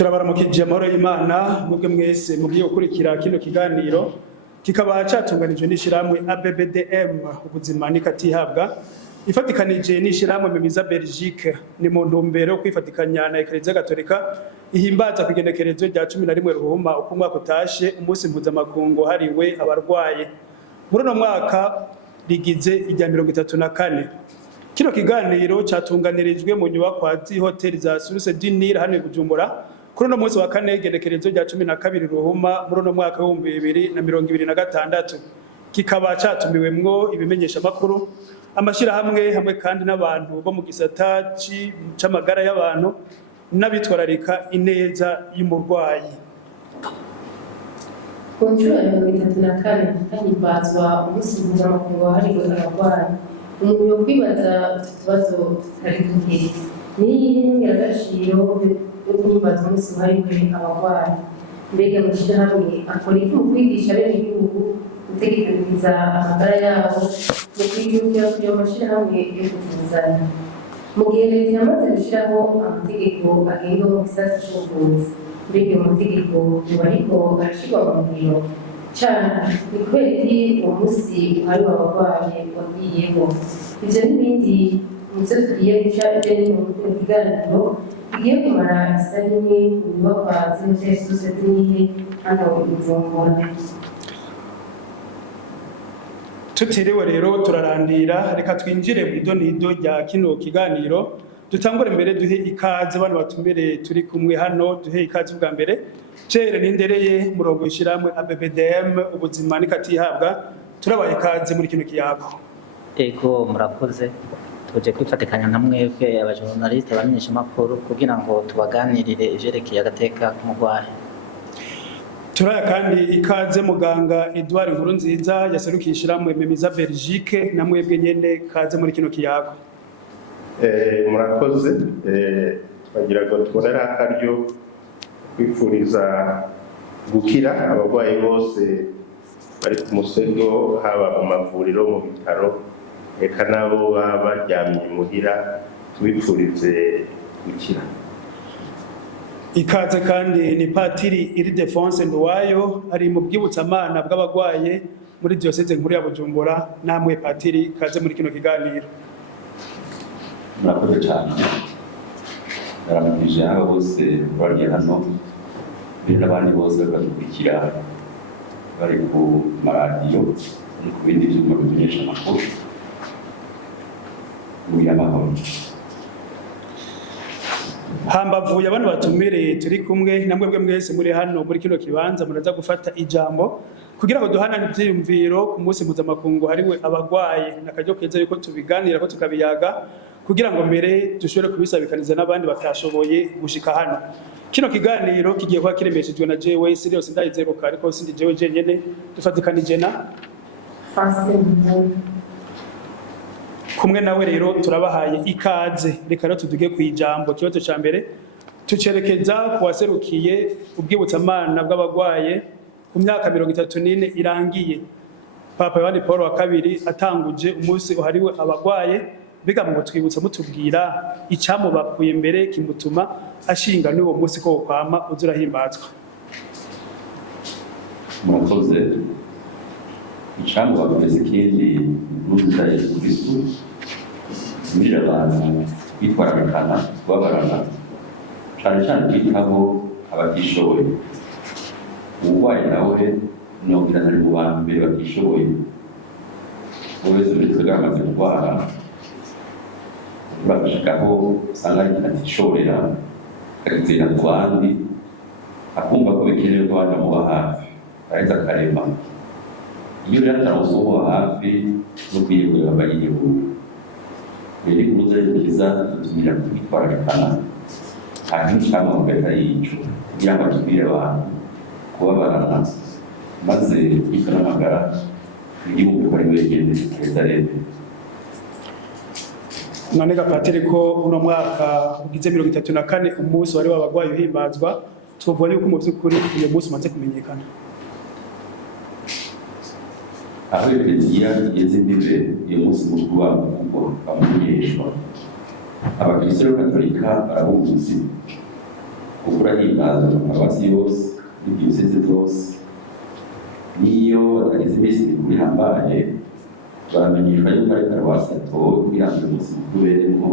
Turabaramukije amahoro y'Imana mwebwe mwese mugiye gukurikira kino kiganiro kikaba catunganijwe n'ishiramwe ABBDM ubuzima nikatihabwa ifatikanije n'ishiramwe Memiza Belgique ni mu ntumbero kwifatikanya na Eklezia Gatolika ihimbaza kugenekerezo rya 11 Ruhuma uko umwaka utashe umunsi mpuzamakungu hariwe abarwaye muri no mwaka rigize irya 34. Kino kiganiro catunganirijwe mu nyubakwa z'ihoteli za Source du Nil hano i Bujumbura kuri no munsi wa kane genekerezo rya 12 Ruhuma muri no mwaka wa 2026 kikaba catumiwemwo ibimenyesha makuru amashira hamwe kandi n'abantu bo mu gisata c'amagara y'abantu n'abitwararika ineza y'umurwayi. Kunjura ya 34 himbazwa umunsi mpuzamakungu wahariwe abarwayi. Umuntu yo kwibaza utubazo tutari duke ni nyiragaciro yo kwimbaza umunsi wahariwe abarwayi. Mbega mushirahamwe akora iki mu kwigisha bene igihugu gutegekaniza amagara yabo mu kwijukira kugira amashirahamwe yo kuvuzanya. Mu gihe leta yamaze gushiraho amategeko agenga mu gisata c'ubuvuzi, mbega amategeko yoba ariko arashirwa mu ngiro cane ni kubera iki uwo musi uhariwe abarwayi wagiyeho. Ivyo n'ibindi muvyo tugiye guca mu kiganiro tugiye kumara isaha imwe mu nyubakwa z'ihoteli Source du Nil hano i Bujumbura. Tutiriwe rero turarandira reka twinjire mu idonido rya kino kiganiro dutangure mbere duhe ikaze abantu batumire turi kumwe hano duhe ikaze bwa mbere cere nindereye murongo ishiramwe ABBDM ubuzima nikatihabwa turabaye ikaze muri kino kiyago. Ego murakoze tuje kwifatikanya namwebwe abajournaliste bamenyesha makuru kugira ngo tubaganirire ivyerekeye agateka k'umurwayi. Turaya kandi ikaze muganga Edouard Nkurunziza yaserukishiramwe Memiza Belgique namwebwe nyene kaze muri kino kiyago. Murakoze twagira ngo tubonera akaryo kwifuriza gukira abarwayi bose bari ku musego haba mu mavuriro mu bitaro eka nabo baryamye muhira tubifurize gukira. Ikaze kandi ni Patiri Ildefonse Nduwayo ari mu bwibutsamana bw'abarwaye muri diocese nkuru ya Bujumbura namwe Patiri kaze muri kino kiganiro. Murakoze cyane baramukije abo bose bari hano n'abandi bose badukurikira bari ku maradiyo no ku bindi byuma bimenyesha amakuru muri amahoro. Hambavuye abantu batumire turi kumwe namwebwe mwese muri hano muri kino kibanza muraza gufata ijambo kugira ngo duhanane ivyiyumviro ku munsi mpuzamakungu hariwe abarwaye nakaryo keza yuko tubiganira ko tukabiyaga kugira ngo mbere dushobore kubisabikaniza n'abandi batashoboye gushika hano. Kino kiganiro kigiye kuba kiremeshejwe na jewe Sirius Ndayizeruka ariko sindi jewe jenyene dufatikanije na kumwe nawe rero turabahaye ikaze reka rero tuduge kwijambo kibazo ca mbere tucerekeza kuwaserukiye ubwibutsamana bw'abarwaye ku myaka 34 irangiye Papa Yohani Paul wa kabiri atanguje umunsi uhariwe abarwaye biga mu twibutsa mutubwira icamubakuye mbere kimutuma ashinga n'uwo munsi ko kwama uzurahimbazwa. Murakoze icamubakuye ikindi n'uza Yesu Kristo muri abantu bitwararikana kubabarana cyane cyane kwitaho abatishoboye. Uburwayi nawe nobwira ntari mu bantu mbere batishoboye wese muri twebwe amaze kurwara urashikaho usanga atishorera akagizera ku bandi akumva ko bikenewe ko abandi bamuba hafi araheza akarema. Iyo rero ataramuba hafi no kwiyegurira abayigihugu rero ikuza rikiza tutumira kwitwararikana hanyuma cyangwa mugahita yico kugira ngo atubwire abantu kubabarana maze kwita n'amagara igihugu ko ari wenyene keza rero. None Patiri ko uno mwaka ugize 34 umunsi wari w'abarwayi uhimbazwa tuvuga yuko mu by'ukuri uyu munsi umaze kumenyekana. Aho Eklezia igeze imbere uyu munsi mukuru w'amuvugo bamumenyeshwa abakristo Gatolika barabuzi ukura himbazwa amaparuwasi yose n'idiyoseze zose. Niyo ageze iminsi mikuru ihambaye baramenyeshwa yuko ari paruwasi yatowe kugira ngo umunsi mukuru uberemo.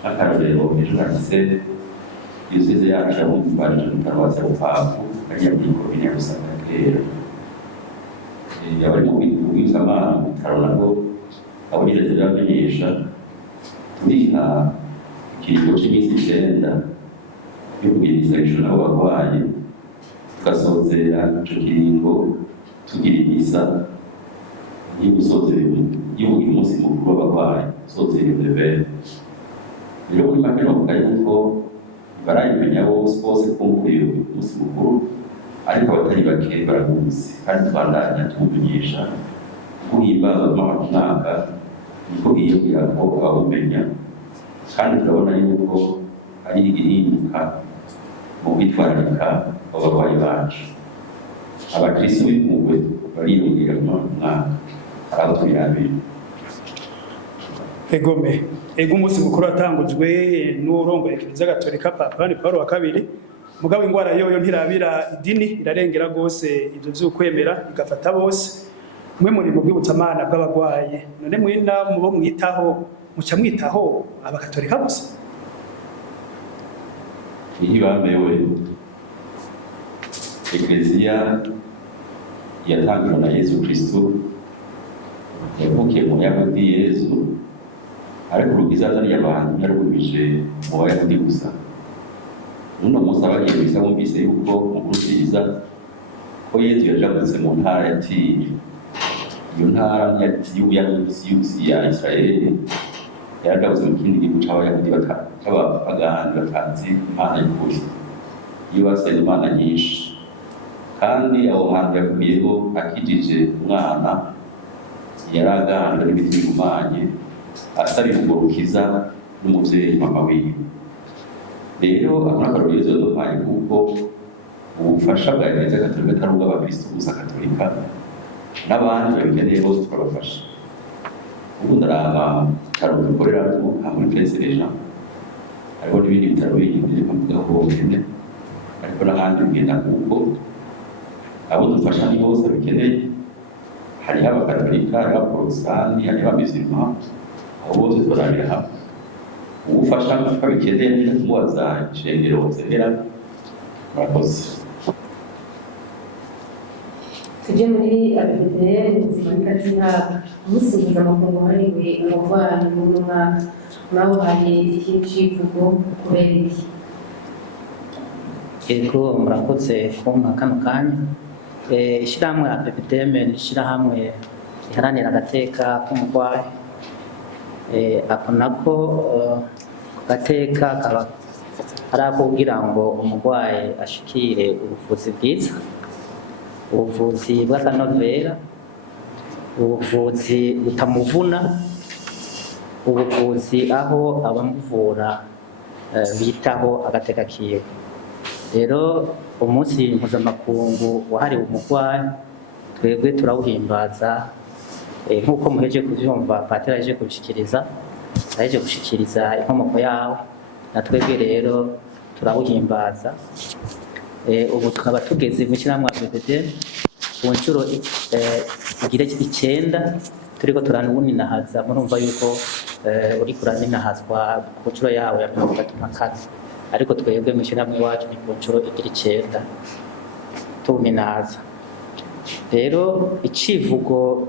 Nk'akarorero ejo hahise diyoseze yacu yabumvanije muri paruwasi ya Rupavu ariya muri komine ya Rusangakera. Abari mu bwizamana mu bitaro nabo abo nyine turabamenyesha turiha ikiringo cy'iminsi 9 yo kugira isagisho nabo barwaye, tugasozera ico kiringo tugira imisa y'ugusozera y'uyu munsi mukuru w'abarwayi, sozera ibebere. Rero muri make bavuga yuko barayimenya bose kumvira uyu munsi mukuru, ariko abatari bake baraguzi kandi twandanya tumumenyesha guhimbaza mwaka niko biyubwira ko abumenya, kandi turabona yuko ari igihinduka mu kwitwararika abarwayi bacu. Abakristo b'impuhwe bariyubwira mwaka araho twirabira. Ego umunsi mukuru watangujwe n'urongoye Kiliziya Gatolika Papa Yohani Paulo wa kabiri, mugabo ingwara yoyo ntirabira idini, irarengera gose ivyo vy'ukwemera igafata bose. Mwe muri mu bwibutsamana bw'abagwaye, none mwina mubo mwitaho muca mwitaho abakatolika gusa? Ihibamewe Ekleziya yatangirwa na Yesu Kristo, yavukiye mu Yahudi Yesu, ariko urugiza azaniye abantu yarugumije mu Bayahudi gusa. Nuno munsi abagiye bisa bumvise yuko Nkurunziza ko Yesu yajagutse mu ntara ya Tiri, iyo ntara y'Ubuyahudi ya Israeli, yaragabutse mu kindi gihugu c'Abayahudi c'abapagani batazi Imana y'ukuri, iyo basenga Imana nyinshi. Kandi aho hantu yakuyeho akijije umwana yaraganje n'ibiti bigumanye, asabira urwo rukiza n'umuvyeyi mama wiwe. Rero akarorero Yesu yaduhaye kuko ubufasha bwa Kiliziya Gatolika atari ubw'abakristo gusa Katolika, n'abandi babikeneye bose turabafasha. Ubu ndaraba bitaro dukoreramo nka muri Pesereja, hariho n'ibindi bitaro bindi bavugaho bonyene, ariko n'ahandi bigenda kuko abo dufasha ni bose babikeneye. Hariho abakatolika, hariho abaporotesitanti, hariho abamizirima, abo bose turabira hamwe. Ubufasha babikeneye neza tumubaza ishengero zemera. Murakoze. Tujye muri ABBDM ubuzima n'ikatina, umunsi mpuzamakungu wahariwe abarwayi mu mwaka, naho hari iki civugo kubera iki? Ego murakoze kumpa kano kanya. Ishirahamwe ABBDM ni ishirahamwe riharanira agateka k'umurwayi. Ako nako gateka kaba ari ako kugira ngo umurwayi ashikire ubuvuzi bwiza, ubuvuzi bw'akanovera, ubuvuzi butamuvuna, ubuvuzi aho abamuvura bitaho agateka kiwe. Rero umunsi mpuzamakungu wahariwe umurwayi twebwe turawuhimbaza nk'uko muheje kuvyumva Patiri aje gushikiriza inkomoko yawo, na twebwe rero turawuhimbaza. Ubu tukaba tugeze mu kiramwa ABBDM ku nshuro igira 9 turiko turaninahaza. Murumva yuko uri kuranahazwa ku nshuro yawe ya 34, ariko twebwe mu kiramwa iwacu ni ku nshuro igira 9 tuninahaza. Rero icivugo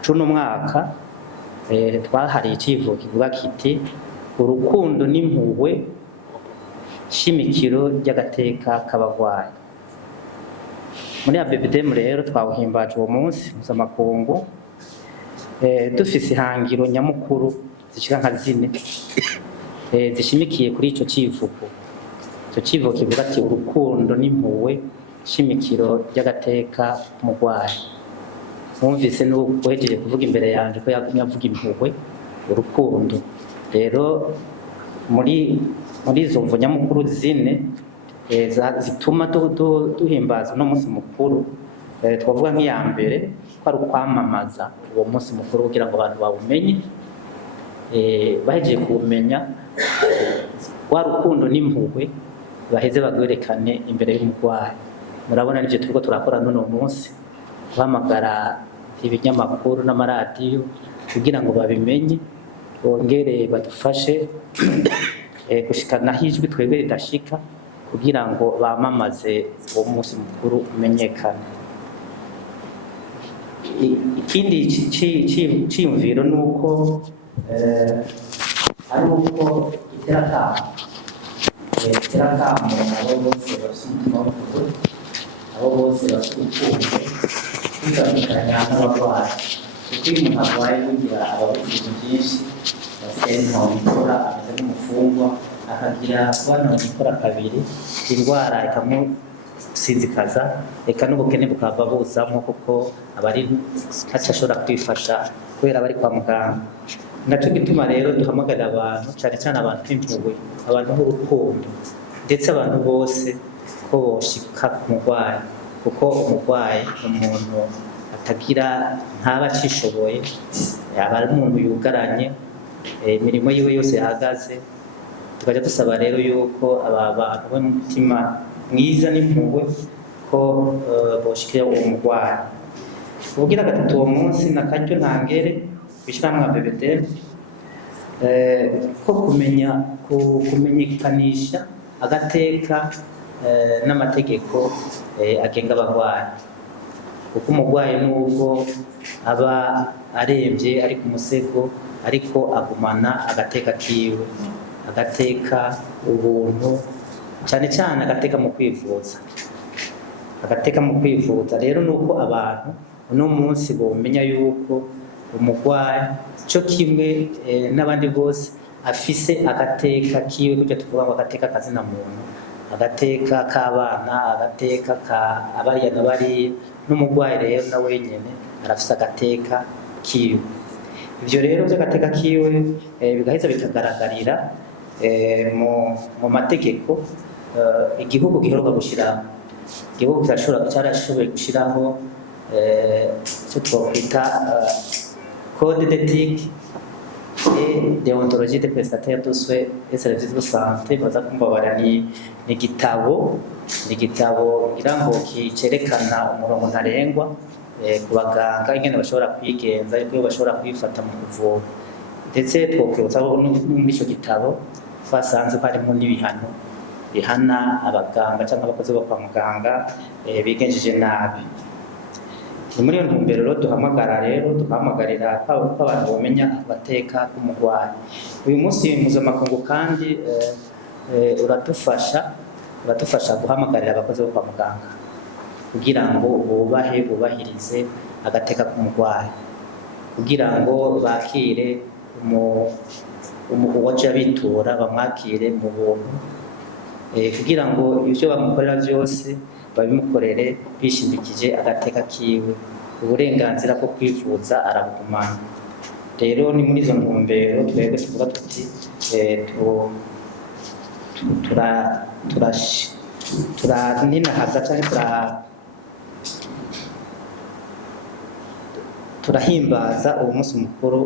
cuno mwaka twahariye icivugo kivuga kiti urukundo n'impuhwe shimikiro ry'agateka k'abagwayi. Muri ABBDM rero twawuhimbaje uwo munsi mpuzamakungu dufise ihangiro nyamukuru zishika nka 4 zishimikiye kuri ico civugo. Ico civugo kivuga ati urukundo n'impuhwe shimikiro ry'agateka k'umugwayi. Mwumvise n'uwejeje kuvuga imbere yanje ko yagumye avuga impuhwe, urukundo. Rero muri izo mvo nyamukuru 4 zituma duhimbaza no munsi mukuru, twavuga nk'iya mbere ko ari ukwamamaza uwo munsi mukuru kugira ngo abantu bawumenye. Bahejeje kuwumenya wa rukundo n'impuhwe baheze bagwerekane imbere y'umurwayi. Murabona n'ivyo turiko turakora n'uno munsi, guhamagara ibinyamakuru n'amaradiyo kugira ngo babimenye, bongere badufashe gushikana ijwi twebwe ridashika kugira ngo bamamaze uwo munsi mukuru umenyekane. Ikindi ciyumviro nuko ari uko iterakamo abo bose bafite umutima w'ukuri, abo bose bafite urukundo, bitandukanya n'abarwayi. Kuko iyo umuntu arwaye bugira ababuze ibintu byinshi, ntawe ameze nk'umufungwa, akagira kubana gukora kabiri, indwara ikamusinzikaza, reka n'ubukene bukava buzamo kuko abari ntacyo ashobora kwifasha kubera bari kwa muganga. Naco gituma rero duhamagarira abantu, cyane cyane abantu b'impuhwe, abantu b'urukundo, ndetse abantu bose ko boshika ku murwayi, kuko umurwayi umuntu atagira ntaba acishoboye, yaba ari umuntu yugaranye, imirimo yiwe yose yahagaze. Tukajya dusaba rero yuko aba bantu b'umutima mwiza n'impuhwe ko boshikira uwo murwayi. Kugira gatatu uwo munsi nakaryo ntangere kwishyiramwa BBDM ko kumenyekanisha agateka n'amategeko agenga abarwayi. Kuko umurwayi nubwo aba arembye ari ku musego, ariko agumana agateka kiwe, agateka ubuntu, cyane cyane agateka mu kwivuza, rero nuko abantu uno munsi bomenya yuko umurwayi cyo kimwe n'abandi bose afise agateka kiwe, kujya tuvuga ngo agateka kazina muntu, agateka k'abana, agateka ka abariya n'abariya, n'umurwayi rero na wenyene arafise agateka kiwe. Ibyo rero by'agateka kiwe bigaheza bikagaragarira mu mategeko igihugu giheruka gushiraho. Igihugu cyarashoboye gushiraho icyo twakwita code d'éthique et déontologie des prestataires de soins et services de santé. Baza kumbabarira ni igitabo ngira ngo kicerekana umurongo ntarengwa ku baganga ingene bashobora kwigenza, iyo bashobora kwifata mu kuvura. Ndetse twokwibutsa muri icyo gitabo twasanze harimo n'ibihano bihana abaganga cyangwa abakozi bo kwa muganga bigenjeje nabi. Ni muri iyo ntumbero rero duhamagarira ko abantu bamenya agateka k'umurwayi. Uyu munsi mpuzamakungu kandi uradufasha guhamagarira abakozi bo kwa muganga kugira ngo bubahirize agateka k'umurwayi, kugira ngo bakire uwaje abitura, bamwakire mu buntu, kugira ngo ibyo bamukorera byose babimukorere bishimikije agateka kiwe, uburenganzira bwo kwivuza arabugumana. Rero ni muri izo ntumbero twebwe tuvuga tuti turaninahaza cyangwa turahimbaza uwo munsi mukuru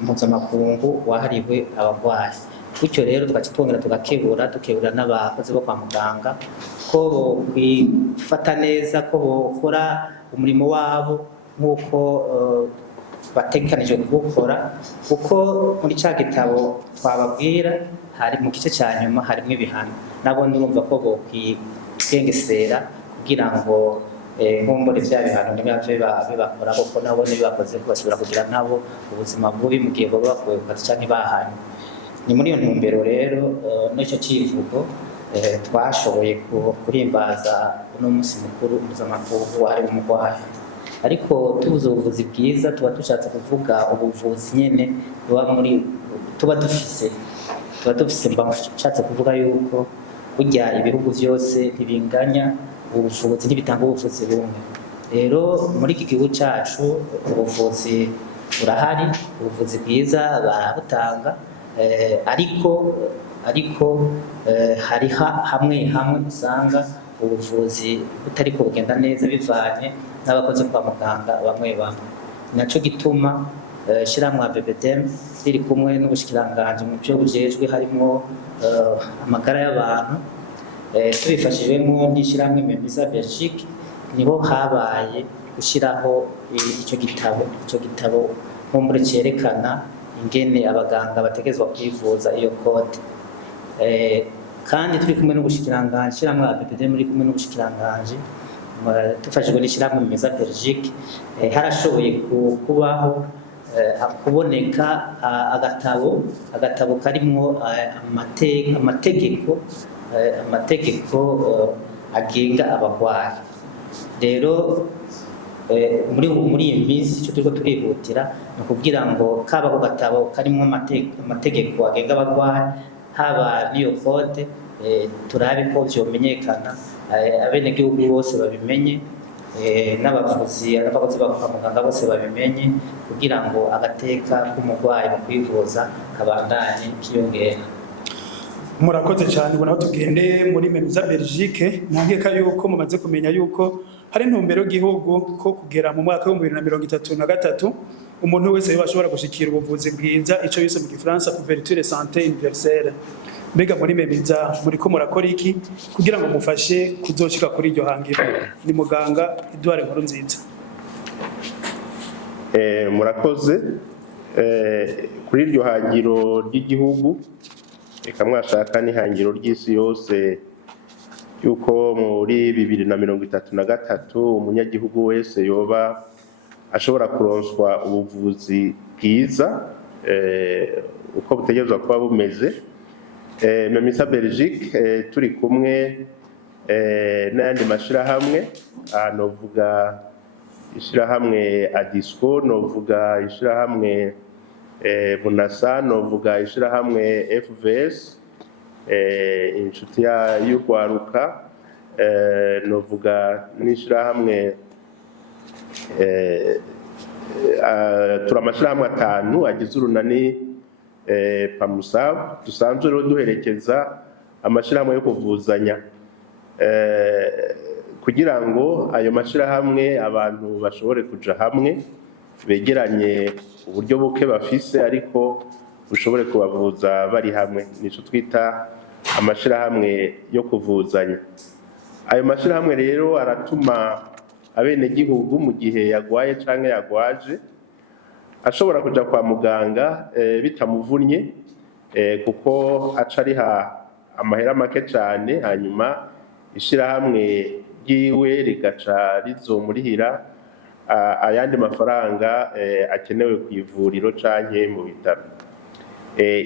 mpuzamakungu wahariwe abarwayi. Bityo rero twongera tukebura n'abakozi bo kwa muganga ko bifata neza, ko bokora umurimo wabo nk'uko bategekanijwe kuwukora, kuko muri cya gitabo twababwira hari mu gice cya nyuma harimo ibihano. Nabo ndumva ko bokwigengesera kugira ngo nkumbure bya bihano ntibave bibakora, kuko nabo nibakoze basubira kugira nabo ubuzima bubi mu gihe baba bakuwe ku kazi cyangwa bahanye. Ni muri iyo ntumbero rero n'icyo kivugo twashoboye kuhimbaza uno munsi mukuru mpuzamakungu wahariwe umurwayi. Ariko tubuze ubuvuzi bwiza tuba dushatse kuvuga ubuvuzi nyene tuba dufise nshatse kuvuga yuko burya ibihugu byose ntibinganya ubuvuzi, ntibitanga ubuvuzi bumwe. Rero muri iki gihugu cyacu ubuvuzi burahari, ubuvuzi bwiza barabutanga, ariko hari hamwe usanga ubuvuzi butari ko bugenda neza bivanye n'abakozi kwa muganga bamwe. Naco gituma shiramwa BBDM riri kumwe n'ubushikiranganje mu byo bujejwe harimo amagara y'abantu tubifashijwemo n'ishyirahamwe Memiza Belgique niho habaye gushyiraho icyo gitabo nkumbure cyerekana ingene abaganga bategerezwa kwivuza iyo kode. Kandi turi kumwe n'ubushikiranganje, ishyirahamwe ABBD muri kumwe n'ubushikiranganje tufashijwe n'ishyirahamwe Memiza Belgique, harashoboye kubaho kuboneka agatabo karimo amategeko agenga abarwayi. Rero muri iyi minsi icyo turiko turihutira ni ukugira ngo kaba ku gatabo karimo amategeko agenga abarwayi, haba n'iyo kode turabe ko vyomenyekana, abenegihugu bose babimenye, n'abavuzi n'abakozi ba kwa muganga bose babimenye, kugira ngo agateka k'umurwayi mu kwivuza kabandanye kiyongera. Murakoze cyane. Ubona aho tugende muri Memiza Belgique, ntangeka yuko mumaze kumenya yuko hari intumbero y'igihugu ko kugera mu mwaka wa 2033 umuntu wese yashobora gushikira ubuvuzi bwiza, ico bise mu Gifaransa couverture santé universelle. Mbega muri Memiza muri ko murakora iki kugira ngo mufashe kuzoshika kuri iryo hangiro? Ni muganga Edouard Nkurunziza. Murakoze. Kuri iryo hangiro ry'igihugu, reka mwashaka n'ihangiro ry'isi yose yuko muri 2033 umunyagihugu wese yoba ashobora kuronswa ubuvuzi bwiza uko butegerezwa kuba bumeze. Memiza Belgique turi kumwe n'ayandi mashirahamwe, novuga ishirahamwe Adisco, novuga ishirahamwe Bunasa, novuga ishirahamwe FVS, inshuti y'urwaruka, novuga n'ishirahamwe turi amashirahamwe 5 agize urunani PAMUSAB, dusanzwe rero duherekeza amashirahamwe yo kuvuzanya kugira ngo ayo mashirahamwe abantu bashobore kuja hamwe, begeranye uburyo buke bafise ariko bushobore kubavuza bari hamwe. Nico twita amashirahamwe yo kuvuzanya. Ayo mashirahamwe rero aratuma abenegihugu mu gihe yagwaye canke yagwaje ashobora kuja kwa muganga bitamuvunnye, kuko aca ariha amahera make cane, hanyuma ishirahamwe ryiwe rigaca rizomurihira ayandi mafaranga akenewe ku ivuriro canke mu bitaro.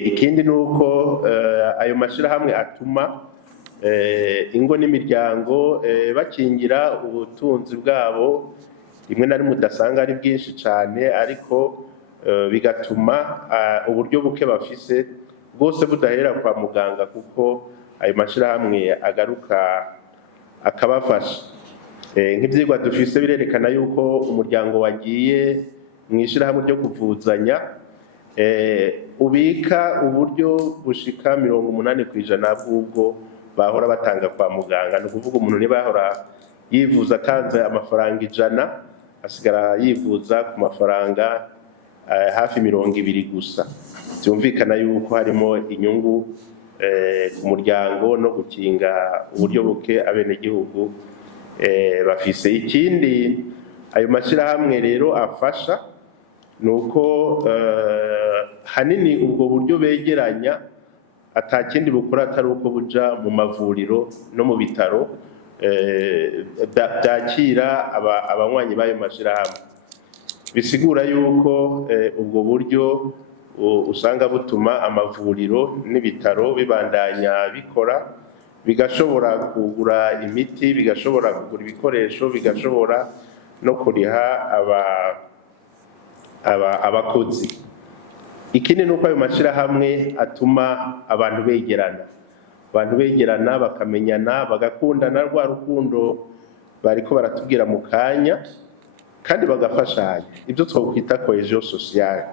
Ikindi nuko ayo mashirahamwe atuma ingo n'imiryango bakingira ubutunzi bwabo, rimwe na rimwe udasanga ari bwinshi cane, ariko bigatuma uburyo buke bafise bwose budahera kwa muganga, kuko ayo mashirahamwe agaruka akabafasha. Nk'ivyigwa dufise birerekana yuko umuryango wagiye mw'ishirahamwe ryo kuvuzanya ubika uburyo bushika 80% bw'ubwo bahora batanga kwa muganga. Ni ukuvuga umuntu niba yahora yivuza atanze amafaranga 100, asigara yivuza ku mafaranga hafi 200 gusa. Byumvikana yuko harimo inyungu ku muryango no gukinga uburyo buke abenegihugu bafise. Ikindi ayo mashirahamwe rero afasha nuko hanini ubwo buryo begeranya atakindi bukora atari uko buja mu mavuriro no mu bitaro byakira abanywanyi b'ayo mashirahamwe. Bisigura yuko ubwo buryo usanga butuma amavuriro n'ibitaro bibandanya bikora, bigashobora kugura imiti, bigashobora kugura ibikoresho, bigashobora no kuriha abakozi. Ikindi nuko ayo mashirahamwe atuma abantu begerana bakamenyana, bagakundana, rwa rukundo bariko baratubwira mu kanya, kandi bagafashanya. Ibyo twokwita cohesion sociale,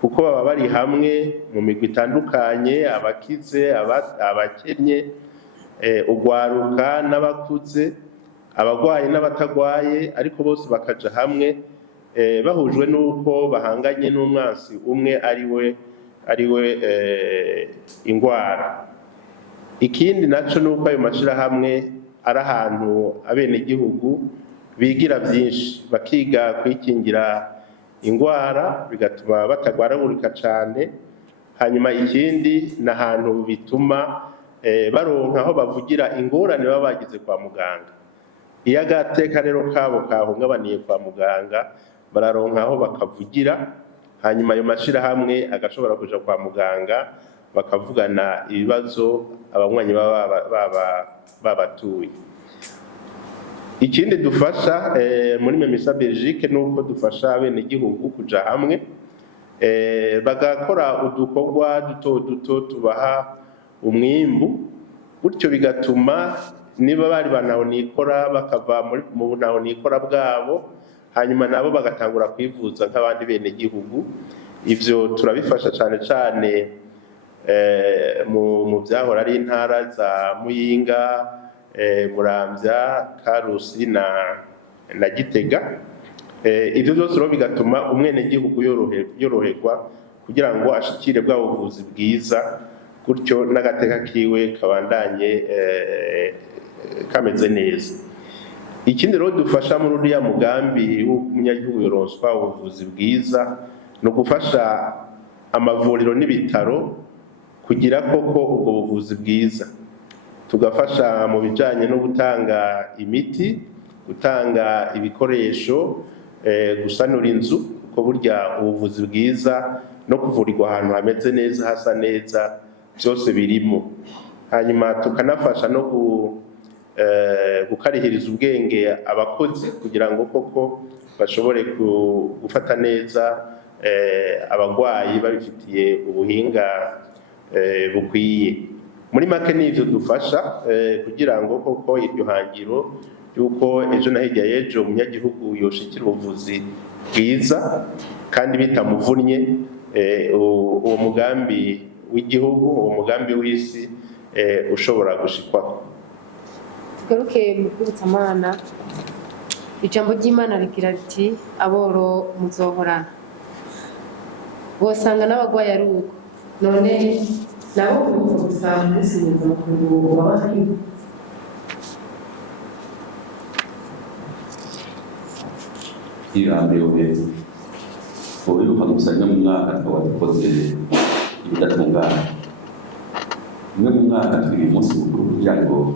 kuko baba bari hamwe mu migwi itandukanye, abakize, abakennye, ugwaruka n'abakuze, abagwaye n'abatagwaye, ariko bose bakaja hamwe bahujwe nuko bahanganye n'umwansi umwe ariwe ingwara. ikindi naco nuko ayo mashirahamwe ari ahantu abenegihugu bigira byinshi, bakiga kwikingira ingwara bigatuma batagwaragurika cane. Hanyuma ikindi na ahantu bituma baronka aho bavugira ingorane baba bagize kwa muganga. Iyo agateka rero kabo kahungabaniye kwa muganga bararonka aho bakavugira, hanyuma ayo mashirahamwe agashobora kuja kwa muganga bakavugana ibibazo abanywanyi babatuye. Ikindi dufasha muri Memisa Belgique nuko dufasha abenegihugu kuja hamwe bagakora udukorwa duto tubaha umwimbu, gutyo bigatuma niba bari banaho nikora bakava mu naho nikora bwabo, hanyuma nabo bagatangura kwivuza nk'abandi benegihugu. Ivyo turabifasha cane cane mu byahora ari intara za Muyinga, Muramvya, Karusi na Gitega. Ivyo byose rero bigatuma umwenegihugu yoroherwa kugira ngo ashikire bwa buvuzi bwiza, gutyo n'agateka kiwe kabandanye kameze neza. Ikindi rero dufasha muri uriya mugambi w'umunyagihugu yoronswa ubuvuzi bwiza no gufasha amavuriro n'ibitaro kugira koko ubwo buvuzi bwiza. Tugafasha mu bijanye no gutanga imiti, gutanga ibikoresho, gusanura inzu, kuko burya ubuvuzi bwiza no kuvurirwa ahantu hameze neza hasa neza byose birimo. Hanyuma tukanafasha no gukarihiriza ubwenge abakozi kugira ngo koko bashobore gufata neza abagwayi babifitiye ubuhinga bukwiye. Muri make n'ivyo dufasha kugira ngo koko iryo hangiro yuko ejo na hirya y'ejo umunyagihugu yoshikira ubuvuzi bwiza kandi bitamuvunnye, uwo mugambi w'igihugu, uwo mugambi w'isi ushobora gushikwaho. Tugaruke mu kwibutsamana, ijambo ry'Imana rigira riti aboro muzohorana. Wosanga n'abagwayi ari uko, none nabo uko gusanga umunsi mukuru wabahari. Ijambo yoheza ubiruka gusanya mu mwaka twadukoze ibidatungana. Umwe mu mwaka turi umunsi mukuru kugira ngo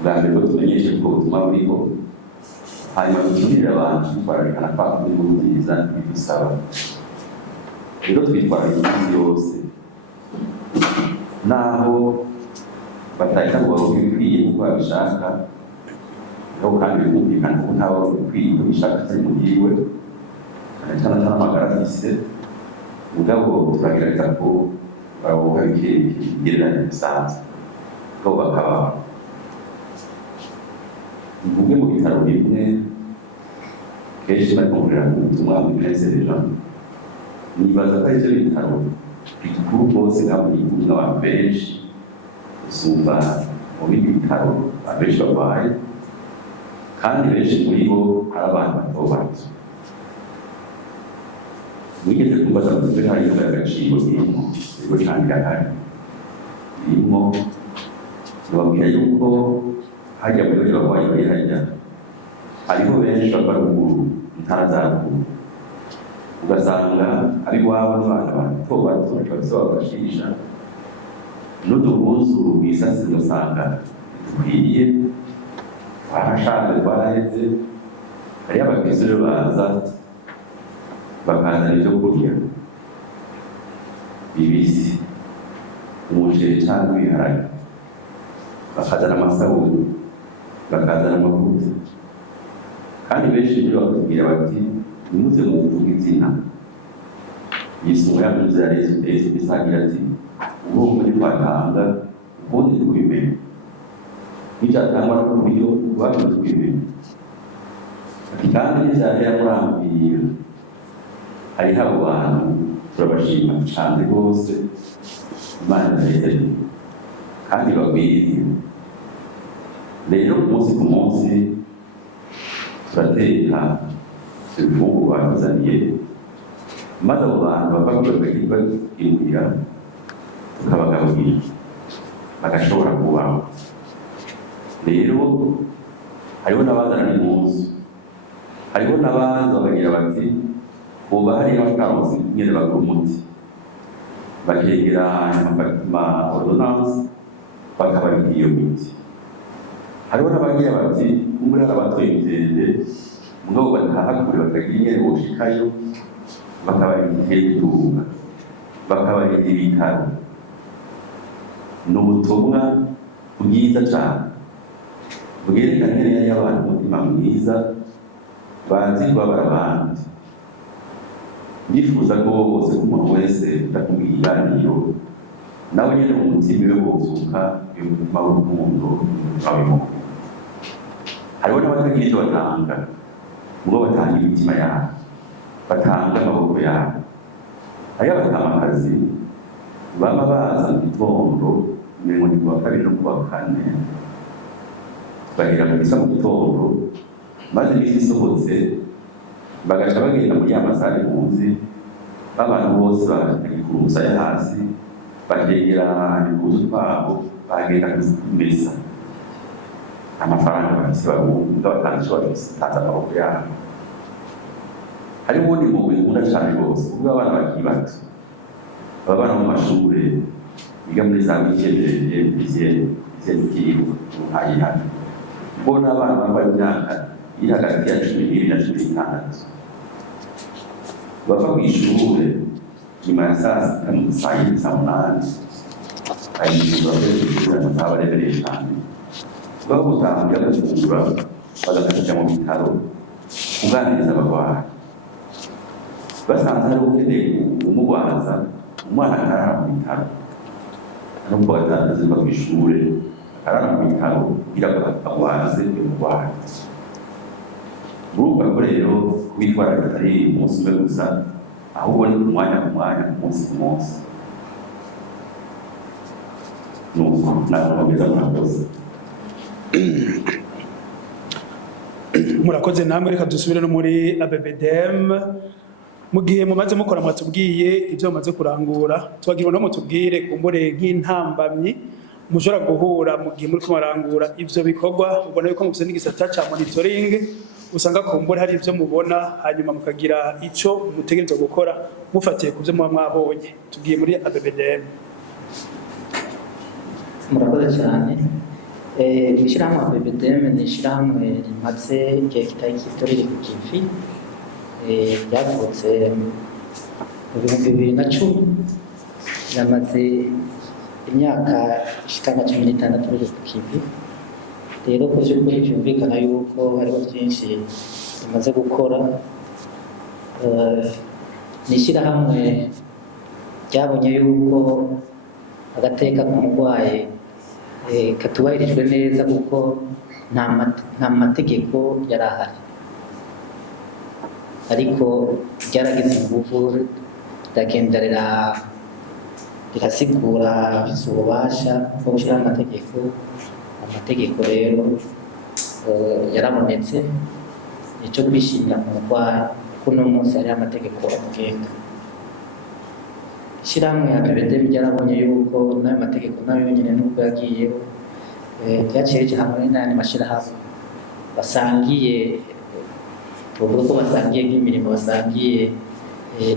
bwa mbere tumenyeshe ko ubutumwa buriho, hanyuma dutumire abantu twarerekana ko ari inkuru nziza bidusaba. Rero twitwararika iminsi yose, naho batahita ngo bavuge ibikwiye kuko babishaka, ariko kandi bikumvikana ko ntawe bikwiye ko bishaka atari mu yiwe, cyane amagara afise. Mugabo turagerageza ko baroha bigereranya bisanzwe ko bakaba mvuge mu bitaro bimwe kenshi bari kumurira mu butumwa bw'inezereza. Nibaza ko ari byo bitaro bikuru rwose kandi bikunze abantu benshi gusumba mu bindi bitaro abenshi barwaye, kandi benshi muri bo ari abantu bato bato. Mwigeze kumbaza ngo tube hari agaciro birimo, rero cyane gahari birimo. Nababwira yuko hajya muri byo barwaye bari hajya hariho benshi bava ruguru, intara za ruguru, ugasanga ari wabo n'abana bato bato basaba bagashisha n'uduhuzu bisasi, ugasanga dukwiye barashaje baraheze. Hariyo abagizi rero baza bakazana ibyo kurya bibisi, umuceri cyangwa ibiharage, bakazana amasabuni, bakazana amavuta. Kandi benshi rero bakatubwira bati nimuze muvuge izina yisumbuye yavuze ya Yesu bisagira ati uwo muri kwatanga ubundi kubimenya n'icyatangwa no ku buryo rwaje kubimenya. Kandi n'ibyahera kurambira hariho abo bantu turabashima cyane rwose, Imana iraheze kandi bagwiriye. Rero umunsi ku munsi turateka ibifungurwa batuzaniye, maze abo bantu bava bagahita bakirukira tukabagaburira. bagashobora kubaho. Rero hariho n'abazana n'impuzu, hariho n'abaza bagira bati kuba hariyo bataronse nyene bagura umuti bakegera ama ordonnance bakabarika iyo miti. Hariho n'abagira bati muri abatoye imigende mugabo bataha kure bakagira ingene boshikayo bakabarika itunga bakabarika ibitaro. Ni ubutumwa bwiza cyane bwerekana neza y'abantu umutima mwiza bazi kubabara abandi. Ndifuza ko bose umuntu wese utakumva ikiganiro nawe nyine mu mutima we wozuka umutima w'urukundo wabimo. Hariho n'abatagira icyo batanga ngo batanga imitima yabo, batanga amaboko yabo. Hariho abatamakazi baba baza mu gitondo mirongo irindwi wa kabiri no kuwa kane bahera mu misa mu gitondo, maze imisi isohotse bagaca bagenda muri ya masare muzi abantu bose bagakika umusaya hasi bakegera impuzu twabo bagenda kumesa amafaranga bafise babunga batanga icyo bafise tanze amaboko yabo. Hariho ubundi mugwi nkunda cane rwose ubwo abana bakiri bato baba bana mu mashure biga muri za wikendere ivy'ikirigo ayihana mbona abana bambaye imyaka iri hagati ya 12 na 16 bava kw'ishure nyuma ya saa sita saa yine saa munani ayinjira kw'ishure amasaha barebereye cane baba gutangira gufungura bagakaja mu bitaro kuganiriza abagwayi. Basanze hari ukeneye umugwaza umwana akarara mu bitaro nubwo batandazimba kw'ishure akarara mu bitaro kugira ngo agwaze umugwayi. Urumva ko rero kubitwara atari umunsi umwe gusa ahubwo ni umwanya ku mwanya umunsi ku munsi. Nuko nakomeza murakoze. Murakoze namwe, reka dusubire no muri ABBDM. Mu gihe mumaze mukora mwatubwiye ibyo mumaze kurangura, twagira no mutubwire kumbure nk'intambamyi mushobora guhura mu gihe muri kumarangura ivyo bikorwa. Ubona yuko mufite n'igisata ca monitoring, usanga kumbure hari ivyo mubona hanyuma mukagira ico mutegerezwa gukora mufatiye ku byo muba mwabonye. Tugiye muri ABBDM. Murakoze cyane. Ishirahamwe ABBDM ni ishirahamwe rimaze igihe kitari gito riri ku kivi. Ryavutse mu 2010, yamaze imyaka ishika nka 16 riri ku kivi. Rero ku by'ukuri byumvikana yuko hariho byinshi rimaze gukora. Ni ishirahamwe ryabonye yuko agateka k'umurwayi katubahirijwe neza kuko nta mategeko yari ahari, ariko ryaragize ingufu riragenda rirasigura ububasha bwo gushyiraho amategeko. Amategeko rero yarabonetse, nicyo kwishimira ku murwayi kuko uno munsi hariho amategeko amugenga. Ishirahamwe ya ABBDM ryarabonye yuko n'ayo mategeko nayo nyine nubwo yagiyeho ryaciye hamwe n'ayandi mashirahamwe basangiye, tuvuga ko basangiye nk'imirimo, basangiye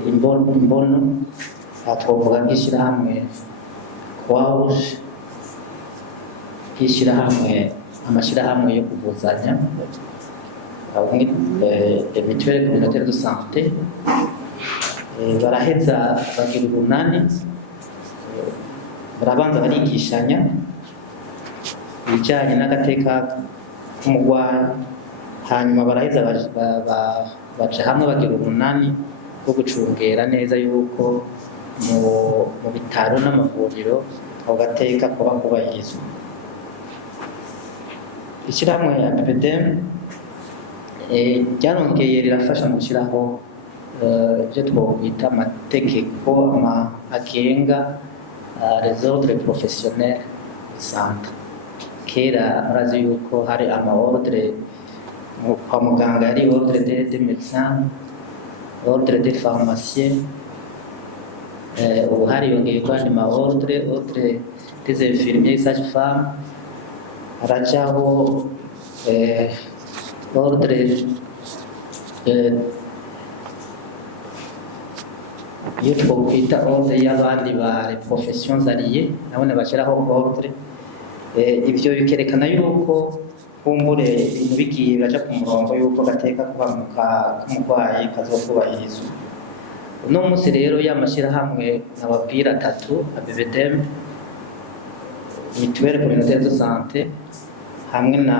imbono. Twavuga nk'ishirahamwe Croix-Rouge, nk'ishirahamwe amashirahamwe yo kuvuzanya, mutuelle communautaire de santé. Baraheza bagira urunani, barabanza barigishanya ibijyanye n'agateka k'umurwayi, hanyuma baraheza baca hamwe bagira urunani rwo gucungera neza yuko mu bitaro n'amavuriro ako gateka kuba kubahirizwa. Ishyirahamwe ya ABBDM ryarongeye rirafasha mu gushyiraho ibyo twakwita amategeko agenga les ordres professionnels de santé. Kera murazi yuko hari amaordre kwa muganga, yari ordre des médecins, ordre des pharmaciens, ubu hariyongeye kandi ma ordre des infirmiers et sages-femmes, harajaho ordre iyo twokwita ordre y'abandi ba professions alliées nabone bashiraho ordre. Ivyo bikerekana yuko kumbure ibintu bigiye baja ku murongo yuko gateka kubamuka k'umurwayi kazokubahirizwa. Uno munsi rero y'amashirahamwe nababwira 3 ABBDM, Mutuelle Communautaire de Santé hamwe na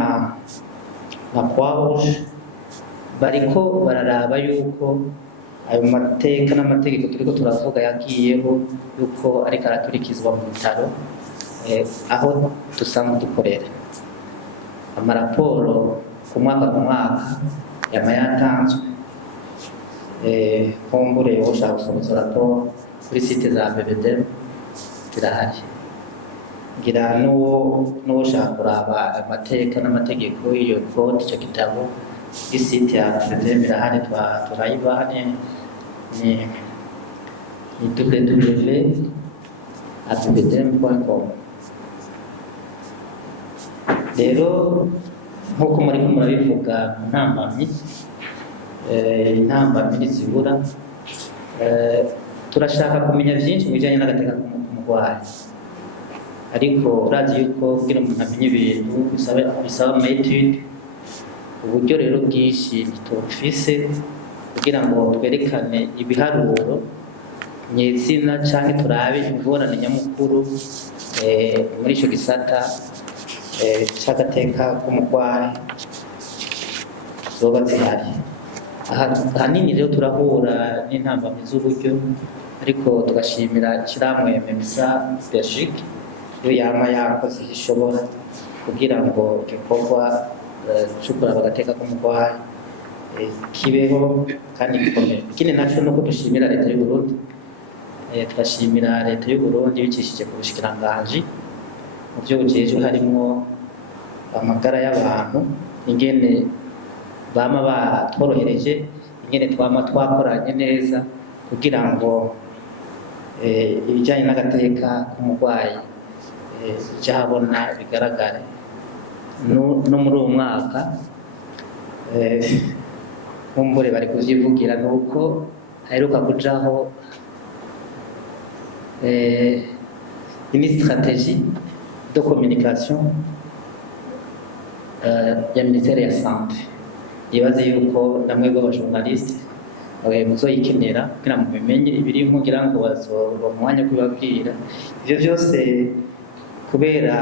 Croix-Rouge bariko bararaba yuko ayo mateka n'amategeko turiko turavuga yagiyeho yuko ariko arakurikizwa mu bitaro aho dusanzwe dukorera. Amaraporo ku mwaka yama yatanzwe, kumbure woshaka gusoma izo raporo kuri site za ABBDM zirahari. Ngira n'uwoshaka kuraba amateka n'amategeko y'iyo code, ico gitabo isite ya ABBDM irahari, turayibaha ni www.abbdm.com. Rero nk'uko muri murabivuga ntambamyi ntizibura, turashaka kumenya byinshi mu bijyanye n'agateka k'umurwayi, ariko urazi yuko kugira umuntu amenye ibintu bisaba ama-etude. Uburyo rero bwinshi tubufise kugira ngo twerekane ibiharuro nyezina canke turabe ingorane nyamukuru muri ico gisata c'agateka k'umurwayi zoba zihari. Ahanini rero turahura n'intambamyi z'uburyo, ariko tugashimira ishirahamwe MEMSA Belgique yo yama yakoze ishobora kugira ngo igikorwa cukura bagateka k'umurwayi kibeho kandi gikomeye. Ikindi naco nuko dushimira leta y'u Burundi, turashimira leta y'u Burundi bicishije ku bushikiranganji mu byo bujejwe harimwo amagara y'abantu, ingene bama batworohereje, ingene twama twakoranye neza kugira ngo ibijyanye n'agateka k'umurwayi jahabona bigaragare. No muri uwo mwaka kumbure bari kuvyivugira nuko haheruka kujaho une stratégie de communication ya ministère ya santé. Ibaze yuko namwe b'abajournaliste muzoyikenera kugira ngo mubimenye ibirimo, kugira ngo bazoba umwanya kubibabwira. Ivyo vyose kubera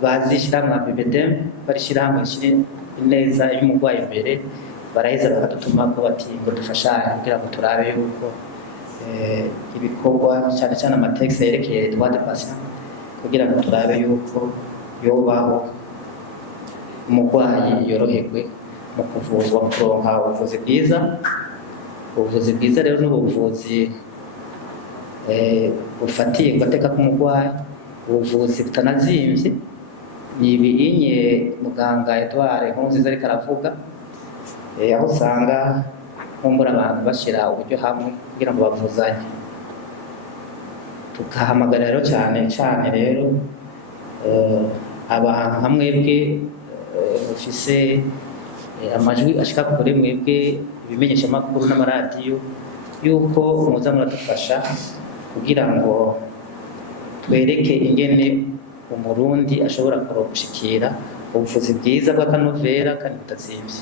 bazishira mu ABBDM, barishira hamwe neza y'umurwayi imbere, baraheza bakadutuma ko bati ngo dufashanye kugira ngo turabe yuko ibikorwa cyane cyane amatext yerekeye droit de patient, kugira ngo turabe yuko yobaho umurwayi yoroherwe mu kuvuzwa, mu kuronka ubuvuzi bwiza. Ubuvuzi bwiza rero n'ubuvuzi bufatiye gateka k'umurwayi, ubuvuzi butanazimvye. Ni ibinye muganga Edouard Nkurunziza ariko aravuga, aho usanga kumbura abantu bashira uburyo hamwe kugira ngo bavuzanye. Tukahamagarira rero cyane rero abantu hamwe bwe ufise amajwi ashika kure mwebwe ibimenyesha makuru n'amaradiyo, yuko muza muradufasha kugira ngo twereke ingene umurundi ashobora gushikira ubuvuzi bwiza bw'akanovera kandi butazimvye.